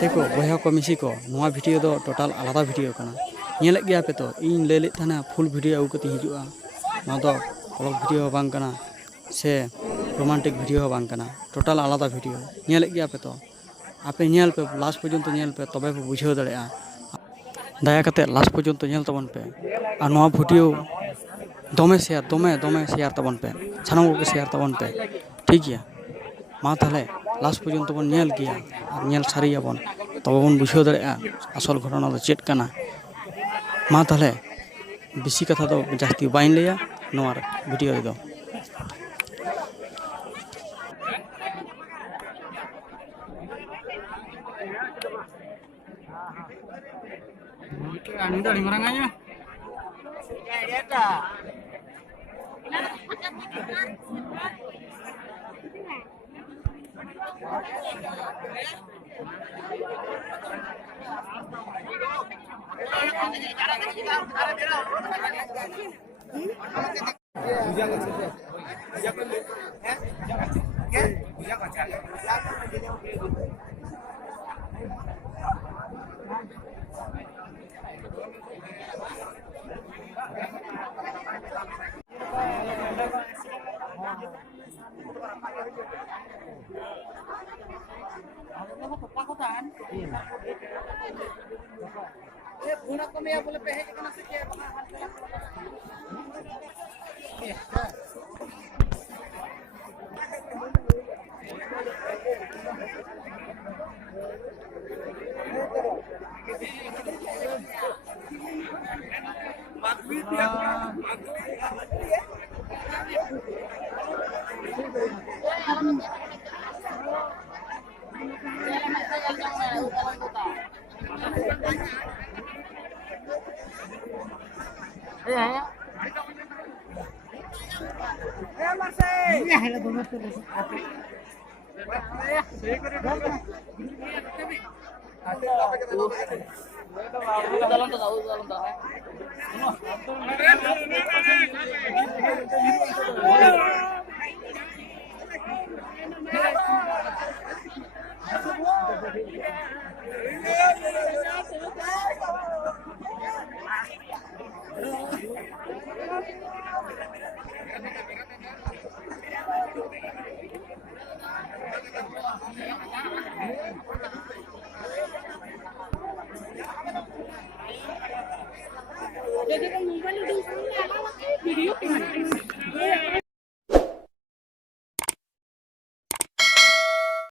गाते को बया को मिसी को नोआ वीडियो दो टोटल आलादा वीडियो कना नेलेक गया पे तो इन ले लेत थाना फुल वीडियो आगु कते हिजुआ नोआ दो ब्लॉग वीडियो बांग कना से रोमांटिक वीडियो बांग कना टोटल आलादा वीडियो नेलेक गया पे तो आपे नेल पे लास्ट पर्यंत नेल पे तबे पे बुझाव दाड़ेया दया कते लास्ट पर्यंत नेल तबन पे आ नोआ वीडियो दमे शेयर तबन पे सानाम को शेयर तबन पे ठीक गया मा ताहले लास्ट पर्यंत बन नेल गया और नेल सारियाबन तब बन बुझाव दाड़ेया आसल घटना दो चेक कना मा ताहले बेसी कथा दो जास्ती बाइन लेया नोआ वीडियो दो